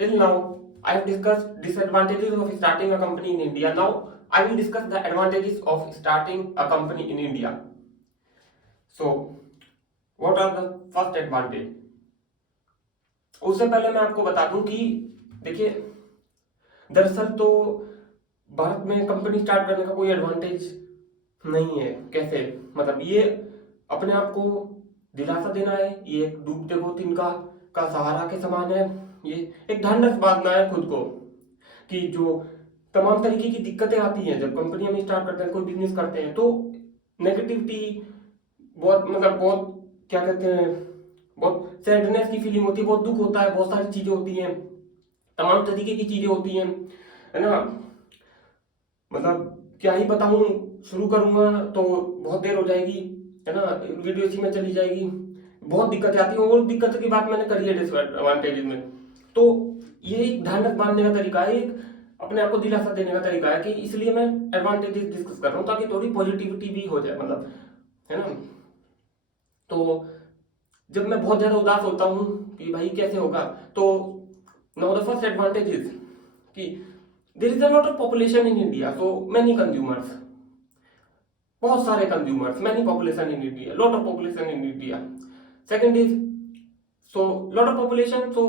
Till now, I have discussed disadvantages of starting a company in India. Now, I will discuss the advantages of starting a company in India. So, what are the first advantage? उससे पहले मैं आपको बता दूं कि देखिए, दरअसल तो भारत में कंपनी स्टार्ट करने का कोई एडवांटेज नहीं है। कैसे? मतलब ये अपने आप को दिलासा देना है, ये एक डूबते को तिनका का सहारा के समान है। ये एक ढांढस बांधना है खुद को कि जो तमाम तरीके की दिक्कतें आती हैं जब कंपनी हम स्टार्ट करते हैं, कोई बिजनेस करते हैं, तो नेगेटिविटी बहुत मतलब बहुत क्या कहते हैं, बहुत सैडनेस की फीलिंग होती है, बहुत दुख होता है, बहुत सारी चीजें होती हैं, तमाम तरीके की चीजें होती हैं, है ना। मतलब क्या ही बताऊं, शुरू करूंगा तो बहुत देर हो जाएगी, है ना, वीडियो इसी में चली जाएगी। बहुत दिक्कत आती है और दिक्कत की बात मैंने करी है डिसएडवांटेजेस में। तो ये एक ध्यान बांधने का तरीका है, एक अपने आप को दिलासा देने का तरीका है कि इसलिए मैं एडवांटेजेस डिस्कस कर रहा हूँ ताकि थोड़ी पॉजिटिविटी भी हो जाए, मतलब, है ना। तो जब मैं बहुत ज्यादा उदास होता हूँ कि भाई कैसे होगा, तो now the first advantage is कि there is a lot of population in India, so many consumers, बहुत सारे consumers, many population in India, lot of population in India. Second is, so lot of population, so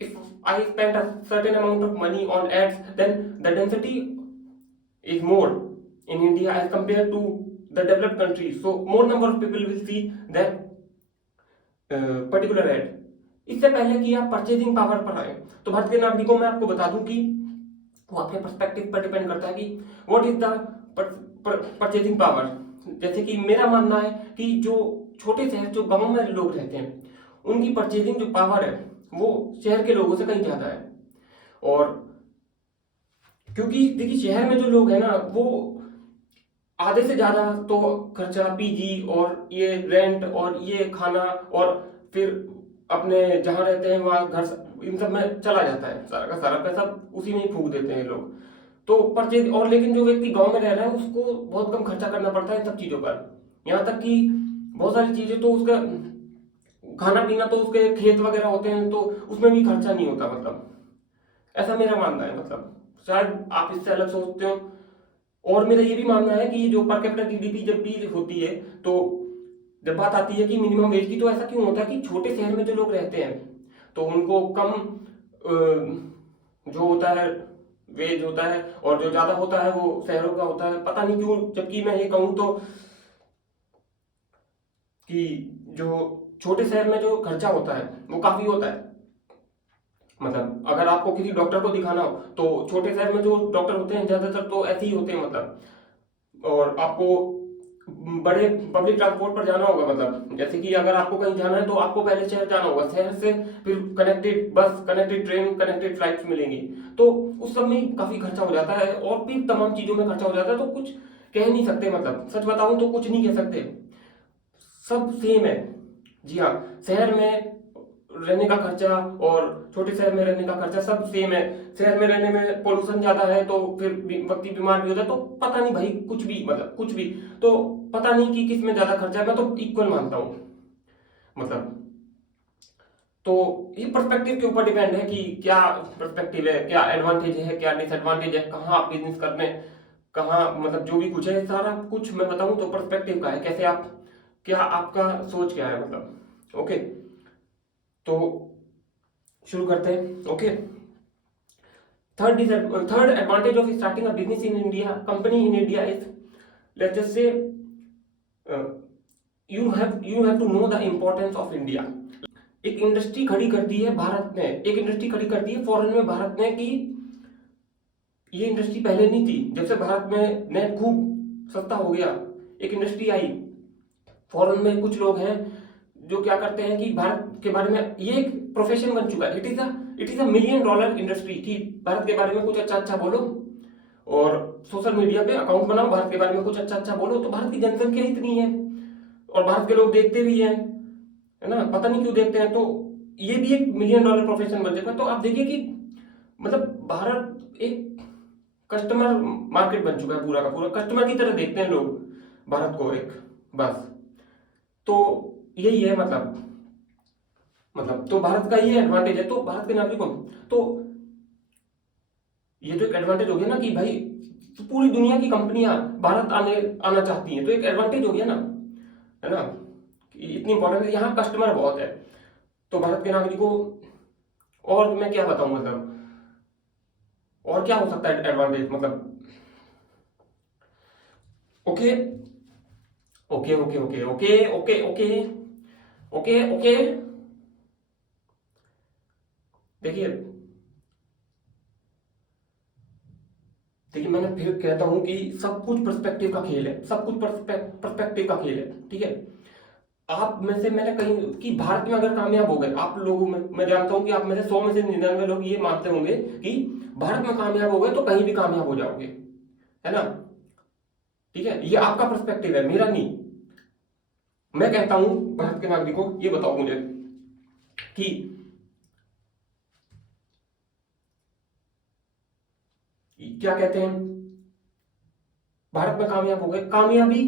if I spend a certain amount of money on ads, then the density is more in India as compared to the developed countries, so more number of people will see that particular ad. इससे पहले कि आप purchasing power पर आए, तो भारत के नागरिकों में आपको बता दूं कि वो अपने पर्सपेक्टिव पर डिपेंड करता है कि what is the purchasing power. जैसे कि मेरा मानना है कि जो छोटे शहर, जो गांव में लोग रहते हैं, उनकी परचेजिंग जो पावर है वो शहर के लोगों से कहीं ज्यादा है। और क्योंकि देखिए, शहर में जो लोग हैं ना, वो आधे से ज्यादा तो खर्चा पीजी और ये रेंट और ये खाना और फिर अपने जहां रहते हैं वहां घर, इन सब में चला जाता है, सारा का सारा पैसा उसी में ही फूक देते हैं लोग। तो परचेज, और लेकिन जो व्यक्ति गांव में रह रहा है उसको बहुत कम खर्चा करना पड़ता है इन सब चीजों पर। यहाँ तक कि बहुत सारी चीजें तो उसका खाना पीना तो उसके खेत वगैरह होते हैं, तो उसमें भी खर्चा नहीं होता, मतलब ऐसा मेरा मानना है। मतलब शायद आप इससे अलग सोचते हो। और मेरा ये भी मानना है कि जो पर कैपिटा जीडीपी जब भी होती है, तो जब बात आती है कि मिनिमम वेज की, तो ऐसा क्यों होता है कि छोटे शहर में जो लोग रहते हैं तो उनको कम जो होता है वेज होता है, और जो ज्यादा होता है वो शहरों का होता है, पता नहीं क्यों। जबकि मैं ये कहूँ तो कि जो छोटे शहर में जो खर्चा होता है वो काफी होता है। मतलब अगर आपको किसी डॉक्टर को दिखाना हो तो छोटे शहर में जो डॉक्टर होते हैं ज्यादातर तो ऐसे ही होते हैं, मतलब। और आपको बड़े पब्लिक ट्रांसपोर्ट पर जाना होगा, मतलब जैसे कि अगर आपको कहीं जाना है तो आपको पहले शहर जाना होगा, शहर से फिर कनेक्टेड बस, कनेक्टेड ट्रेन, कनेक्टेड फ्लाइट्स मिलेंगी, तो उस सब में काफी खर्चा हो जाता है और भी तमाम चीजों में खर्चा हो जाता है। तो कुछ कह नहीं सकते, मतलब सच बताऊं तो कुछ नहीं कह सकते, सब सेम है। जी हाँ, शहर में रहने का खर्चा और छोटे शहर में रहने का खर्चा सब सेम है। शहर में रहने में पोल्यूशन ज्यादा है तो फिर व्यक्ति बीमार भी होता है, तो पता नहीं भाई, कुछ भी, मतलब कुछ भी, तो पता नहीं कि किस में ज्यादा खर्चा है, मैं तो इक्वल मानता हूँ, मतलब। तो ये पर्सपेक्टिव के ऊपर डिपेंड है कि क्या पर्सपेक्टिव है, क्या एडवांटेज है, क्या डिसएडवांटेज है, कहाँ आप बिजनेस करने, कहाँ, मतलब जो भी कुछ है सारा कुछ मैं बताऊं तो पर्सपेक्टिव का है, कैसे आप, क्या आपका सोच क्या है, मतलब। ओके, तो शुरू करते हैं। Okay, third advantage of starting a business in India, company in India is, let's just say, uh, you have to know the importance of India. एक इंडस्ट्री खड़ी कर दी है भारत ने, एक इंडस्ट्री खड़ी कर दी है फॉरेन में भारत ने, कि ये इंडस्ट्री पहले नहीं थी। जब से भारत में नेट खूब सस्ता हो गया, एक इंडस्ट्री आई, फॉरेन में कुछ लोग हैं जो क्या करते हैं कि भारत के बारे में, ये एक प्रोफेशन बन चुका है, it is a million dollar industry, कि भारत के बारे में कुछ अच्छा अच्छा बोलो और सोशल मीडिया पे अकाउंट बनाओ, भारत के बारे में कुछ अच्छा अच्छा बोलो, तो भारत की जनसंख्या इतनी है और भारत के लोग देखते भी हैं, है ना, पता नहीं क्यों देखते हैं। तो ये भी एक मिलियन डॉलर प्रोफेशन बन चुका है। तो आप देखिए कि मतलब भारत एक कस्टमर मार्केट बन चुका है, पूरा का पूरा कस्टमर की तरह देखते हैं लोग भारत को, एक, बस। तो यही है, मतलब मतलब तो भारत का ये एडवांटेज है, तो भारत के नागरिकों तो ये तो एक एडवांटेज हो गया ना कि भाई तो पूरी दुनिया की कंपनियां भारत आना चाहती हैं, तो एक एडवांटेज हो गया ना, है ना, कि इतनी इंपॉर्टेंट है, यहाँ कस्टमर बहुत है तो भारत के नागरिकों। और मैं क्या बताऊं मतलब, और क्या हो सकता है एडवांटेज मतलब। Okay okay okay okay okay okay okay okay okay देखिए देखिए, मैंने फिर कहता हूं कि सब कुछ पर्सपेक्टिव का खेल है, सब कुछ पर्सपेक्टिव का खेल है, ठीक है। आप में से मैंने कहीं कि भारत में अगर कामयाब हो गए, आप लोगों में मैं जानता हूं कि आप में से 100 में से 99 लोग ये मानते होंगे कि भारत में कामयाब हो गए तो कहीं भी कामयाब हो जाओगे, है ना, ठीक है। ये आपका पर्सपेक्टिव है, मेरा नहीं। मैं कहता हूं भारत के नागरिकों, ये बताओ मुझे कि क्या कहते हैं, भारत में कामयाब हो गए, कामयाबी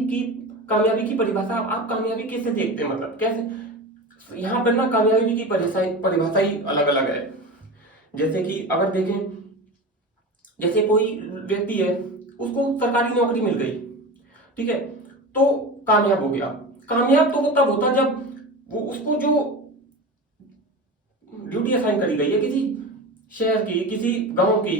की परिभाषा आप कामयाबी कैसे देखते हैं, मतलब कैसे, यहाँ पर ना कामयाबी की परिभाषा ही अलग अलग है। जैसे कि अगर देखें, जैसे कोई व्यक्ति है, उसको सरकारी नौकरी मिल गई, ठीक है, तो कामयाब हो गया। कामयाब तो वो तब होता जब वो उसको जो ड्यूटी असाइन करी गई है किसी शहर की, किसी गांव की,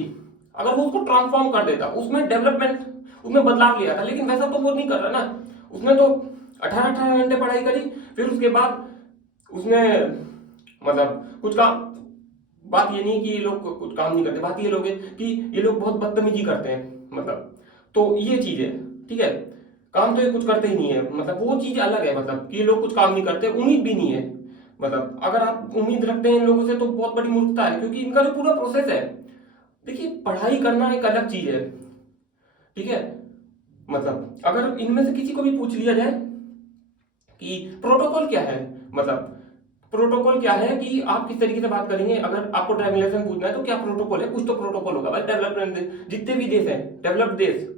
अगर वो उसको ट्रांसफॉर्म कर देता, उसमें डेवलपमेंट, उसमें बदलाव लिया था, लेकिन वैसा तो वो नहीं कर रहा ना। उसने तो 18-18 घंटे पढ़ाई करी, फिर उसके बाद उसने मतलब कुछ काम, बात ये नहीं कि ये लोग कुछ काम नहीं करते, बात ये लोग है कि ये लोग बहुत बदतमीजी करते हैं, मतलब तो ये चीज है, ठीक है। काम तो ये कुछ करते ही नहीं है, मतलब वो चीज अलग है, मतलब कि ये लोग कुछ काम नहीं करते, उम्मीद भी नहीं है। मतलब अगर आप उम्मीद रखते हैं इन लोगों से तो बहुत बड़ी मूर्खता है, क्योंकि इनका जो पूरा प्रोसेस है, देखिए पढ़ाई करना एक अलग चीज है, ठीक है। मतलब अगर इनमें से किसी को भी पूछ लिया जाए कि प्रोटोकॉल क्या है, मतलब प्रोटोकॉल क्या है कि आप किस तरीके से बात करेंगे, अगर आपको ड्राइविंग लाइसेंस पूछना है तो क्या प्रोटोकॉल है, कुछ तो प्रोटोकॉल होगा भाई। डेवलपमेंट जितने भी देश हैं, डेवलप्ड देश,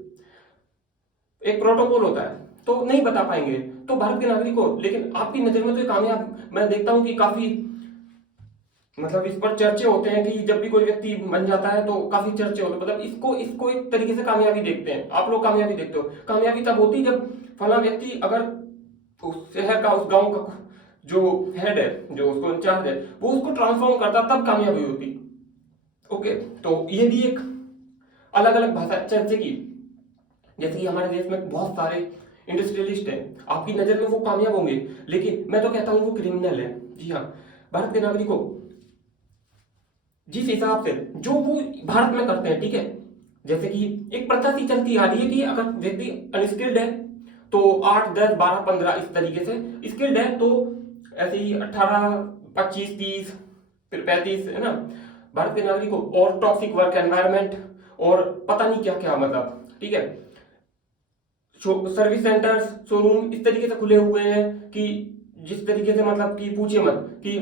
एक प्रोटोकॉल होता है, तो नहीं बता पाएंगे। तो भारत के नागरिकों, लेकिन आपकी नजर में तो ये कामयाब, मैं देखता हूं कि काफी मतलब इस पर चर्चे होते हैं कि जब भी कोई व्यक्ति बन जाता है तो काफी चर्चे होते हैं, मतलब इसको इसको एक तरीके से कामयाबी देखते हैं। आप लोग कामयाबी देखते हो, कामयाबी तब होती जब फला व्यक्ति अगर उस शहर का, उस गांव का जो हेड है, जो उसको इंचार्ज है, वो उसको ट्रांसफॉर्म करता, तब कामयाबी होती। ओके, तो ये भी एक अलग अलग भाषा चर्चे की। जैसे कि हमारे देश में बहुत सारे इंडस्ट्रियलिस्ट हैं, आपकी नजर में वो कामयाब होंगे, लेकिन मैं तो कहता हूं वो क्रिमिनल है। जी हाँ, भारत के नागरिकों, जिस हिसाब से जो वो भारत में करते हैं, ठीक है, जैसे कि एक प्रथा सी चलती आ रही है कि अगर व्यक्ति अनस्किल्ड है तो 8, 10, 12, 15 इस तरीके से, स्किल्ड है तो ऐसे ही 18, 25, 30, फिर 35, है ना। भारत के नागरिकों, और टॉक्सिक वर्क एनवायरनमेंट, और पता नहीं क्या क्या, मतलब ठीक है, सर्विस सेंटर्स, शोरूम इस तरीके से खुले हुए हैं कि जिस तरीके से मतलब कि पूछिए मत कि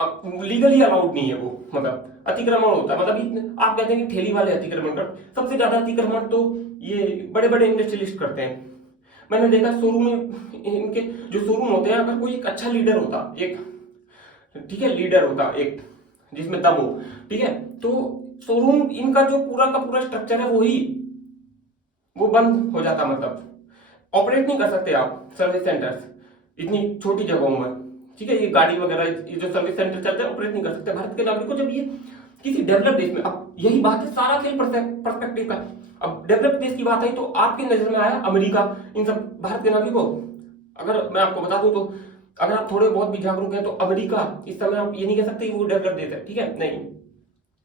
अब लीगली अलाउड नहीं है वो, मतलब अतिक्रमण होता है, मतलब आप कहते हैं कि ठेली वाले अतिक्रमण कर, सबसे ज्यादा अतिक्रमण तो ये बड़े बड़े इंडस्ट्रियलिस्ट करते हैं। मैंने देखा शोरूम में, इनके जो शोरूम होते हैं, अगर कोई एक अच्छा लीडर होता, एक ठीक है लीडर होता एक जिसमें दम हो, ठीक है, तो शोरूम इनका जो पूरा का पूरा स्ट्रक्चर है वो बंद हो जाता, मतलब ऑपरेट नहीं कर सकते आप सर्विस सेंटर्स इतनी छोटी जगहों में, ठीक है। ये गाड़ी वगैरह, ये जो सर्विस सेंटर चलते हैं, ऑपरेट नहीं कर सकते। भारत के नागरिकों, जब ये किसी डेवलप देश में, अब यही बात है, सारा खेल पर्सपेक्टिव का। अब डेवलप देश की बात आई तो आपकी नजर में आया अमेरिका, इन सब भारत के नागरिकों, अगर मैं आपको बता दूं तो, अगर आप थोड़े बहुत भी जागरूक हैं तो अमेरिका इस समय आप ये नहीं कह सकते वो डेवलप देश है, ठीक है, नहीं।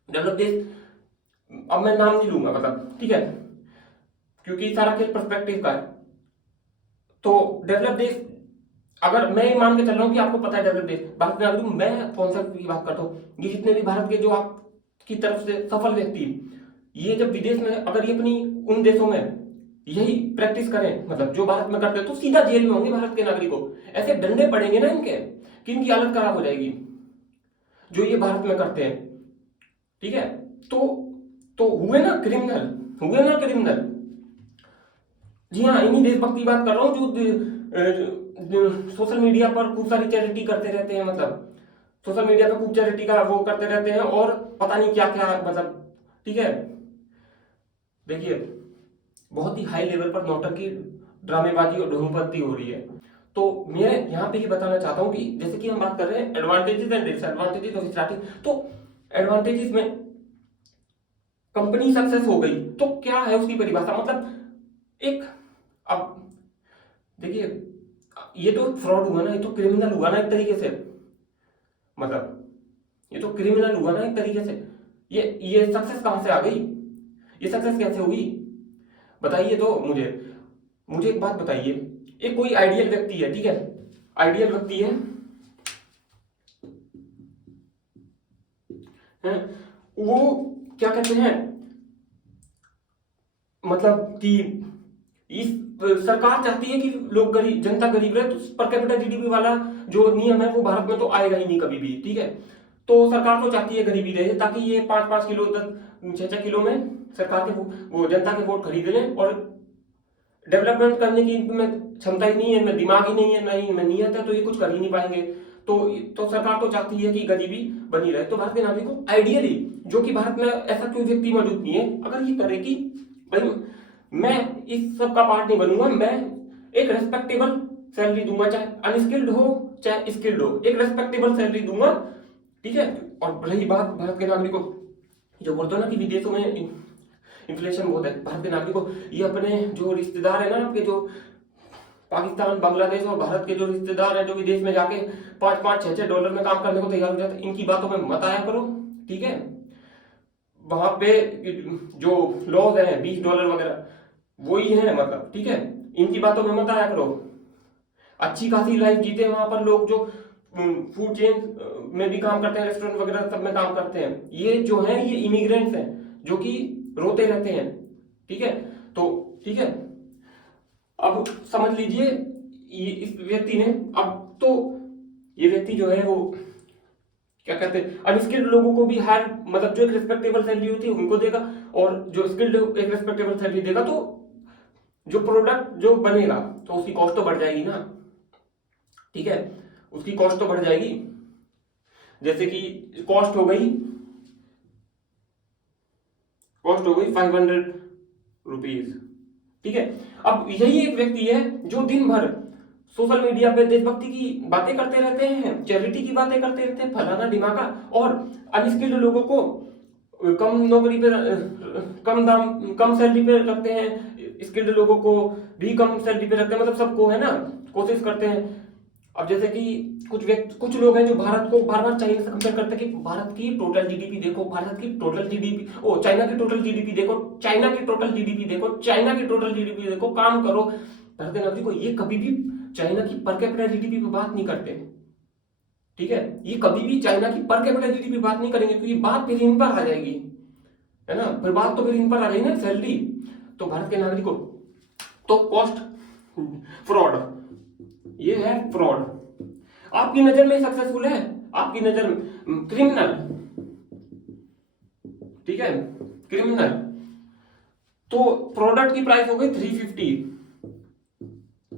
डेवलप देश, अब मैं नाम नहीं लूंगा, मतलब ठीक है, क्योंकि सारा खेल पर्सपेक्टिव का है। तो डेवलप देश, अगर मैं ये मान के चल रहा हूँ कि आपको पता है डेवलप देश, भारत में अगर मैं कॉन्सेप्ट की बात करता हूँ, ये जितने भी भारत के जो आपकी तरफ से सफल व्यक्ति, ये जब विदेश में अगर ये अपनी उन देशों में यही प्रैक्टिस करें, मतलब जो भारत में करते हैं, तो सीधा जेल में होंगे भारत के नागरिकों। ऐसे डंडे पड़ेंगे ना इनके कि इनकी हालत खराब हो जाएगी, जो ये भारत में करते हैं, ठीक है। तो हुए ना क्रिमिनल, हुए ना क्रिमिनल। जी हाँ, इन्हीं देशभक्ति की बात कर रहा हूँ, जो सोशल मीडिया पर खूब सारी चैरिटी करते रहते हैं, मतलब सोशल मीडिया पे खूब चैरिटी का वो करते रहते हैं और पता नहीं क्या क्या, मतलब ठीक है। देखिए बहुत ही हाई लेवल पर नौटंकी, ड्रामेबाजी और ढोंगपंती हो रही है। तो मैं यहाँ पे ये बताना चाहता हूँ कि जैसे कि हम बात कर रहे हैं advantages and disadvantages of starting, तो एडवांटेजेस में कंपनी सक्सेस हो गई तो क्या है उसकी परिभाषा, मतलब एक, अब देखिए ये तो फ्रॉड हुआ ना, ये तो क्रिमिनल हुआ ना एक तरीके से, मतलब ये तो क्रिमिनल हुआ ना एक तरीके से। ये सक्सेस कहां से आ गई, ये सक्सेस कैसे हुई बताइए तो मुझे मुझे एक बात बताइए। एक कोई आइडियल व्यक्ति है, ठीक है, आइडियल व्यक्ति है वो क्या कहते हैं, मतलब कि इस सरकार चाहती है कि लोग गरीब, जनता गरीब रहे, तो पर कैपिटा जीडीपी वाला जो नियम है वो भारत में तो आएगा ही नहीं कभी भी, ठीक है। तो सरकार तो चाहती है गरीबी रहे ताकि ये 5-5 किलो 10-6 किलो में सरकार के वो जनता के वोट खरीद लें, और डेवलपमेंट करने की इनमें क्षमता ही नहीं है, ना दिमाग ही नहीं है, ना ही नीयत है, तो ये कुछ कर ही नहीं पाएंगे। तो सरकार तो चाहती है कि गरीबी बनी रहे। तो भारत के नागरिकों आइडियली, जो कि भारत में ऐसा कोई व्यक्ति मौजूद नहीं है, अगर ये करे कि भाई मैं इस सब का पार्ट नहीं बनूंगा, मैं एक रेस्पेक्टेबल सैलरी दूंगा, चाहे अनस्किल्ड हो चाहे स्किल्ड हो, एक रेस्पेक्टेबल सैलरी दूंगा, ठीक है। और रही बात भारत के नागरिकों, जो बोलते हो ना कि विदेशों में इन्फ्लेशन बहुत है, भारत के नागरिकों ये अपने जो रिश्तेदार है ना आपके, जो पाकिस्तान बांग्लादेश और भारत के जो रिश्तेदार है, जो विदेश में जाके 5-5 6-6 डॉलर में काम करने को तैयार हो जाते हैं, इनकी बातों में मत आया करो, ठीक है। वहां पे जो लॉज है $20 वगैरह वही है, मतलब ठीक है, इनकी बातों में मत आया करो। अच्छी खासी लाइफ जीते हैं वहां पर लोग जो फूड चेन में भी काम करते हैं, रेस्टोरेंट वगैरह सब में काम करते हैं, ये जो है ये इमिग्रेंट्स हैं जो कि रोते रहते हैं, ठीक है। तो ठीक है, अब समझ लीजिए ये इस व्यक्ति ने, अब तो ये व्यक्ति जो है वो क्या कहते हैं, अनस्किल्ड लोगों को भी हायर, मतलब जो एक रिस्पेक्टेबल सैलरी होती है उनको देगा, और जो स्किल्ड एक रिस्पेक्टेबल सैलरी देगा, तो जो प्रोडक्ट जो बनेगा तो उसकी कॉस्ट तो बढ़ जाएगी ना, ठीक है, उसकी कॉस्ट तो बढ़ जाएगी। जैसे कि कॉस्ट हो गई 500 रुपीज, ठीक है। अब यही एक व्यक्ति है जो दिन भर सोशल मीडिया पे देशभक्ति की बातें करते रहते हैं, चैरिटी की बातें करते रहते हैं, फलाना ढिमाका, और अनस्किल्ड लोगों को कम नौकरी पे, कम दाम, कम सैलरी पे रखते हैं, स्किल्ड लोगों को भी कम सैलरी पे रखते हैं, मतलब सबको है ना कोशिश करते हैं। अब जैसे कि कुछ लोग हैं जो भारत को बार बार चाइना से कंपेयर करते हैं कि भारत की टोटल जीडीपी देखो, भारत की टोटल जीडीपी, ओ चाइना की टोटल जीडीपी देखो, चाइना की टोटल जीडीपी देखो, चाइना की टोटल जीडीपी देखो, काम करो। भारत के नागरिकों ये कभी भी चाइना की पर कैपिटा जीडीपी पे बात नहीं करते, ठीक है, ये कभी भी चाइना की पर कैपिटा जीडीपी बात नहीं करेंगे, क्योंकि बात फिर इन पर आ जाएगी, है ना, फिर बात तो फिर इन पर आ जाएगी ना, सैलरी। तो भारत के नागरिकों, तो कॉस्ट फ्रॉड, ये है फ्रॉड। आपकी नजर में सक्सेसफुल है, आपकी नजर में क्रिमिनल, ठीक है, क्रिमिनल। तो प्रोडक्ट की प्राइस हो गई 350।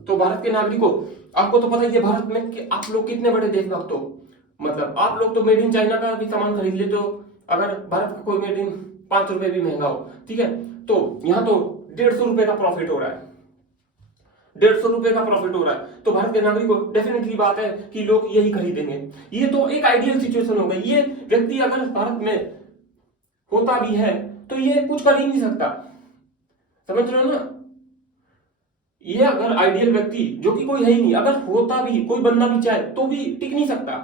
तो भारत के नागरिकों, आपको तो पता ही है भारत में कि आप लोग कितने बड़े देशभक्त हो, मतलब आप लोग तो मेड इन चाइना का भी सामान खरीद लेते हो, अगर भारत का कोई मेड इन 5 रुपए भी महंगा हो, ठीक है। तो यहाँ तो 150 रुपए का प्रॉफिट हो रहा है, 150 रुपए का प्रॉफिट हो रहा है। तो भारत के नागरिकों डेफिनेटली बात है कि लोग यही खरीदेंगे। ये तो एक आइडियल सिचुएशन हो गई। ये व्यक्ति अगर भारत में होता भी है तो ये कुछ कर ही नहीं सकता, समझ रहे हो ना। ये अगर आइडियल व्यक्ति जो कि कोई है ही नहीं, अगर होता भी, कोई बंदा भी चाहे तो भी टिक नहीं सकता।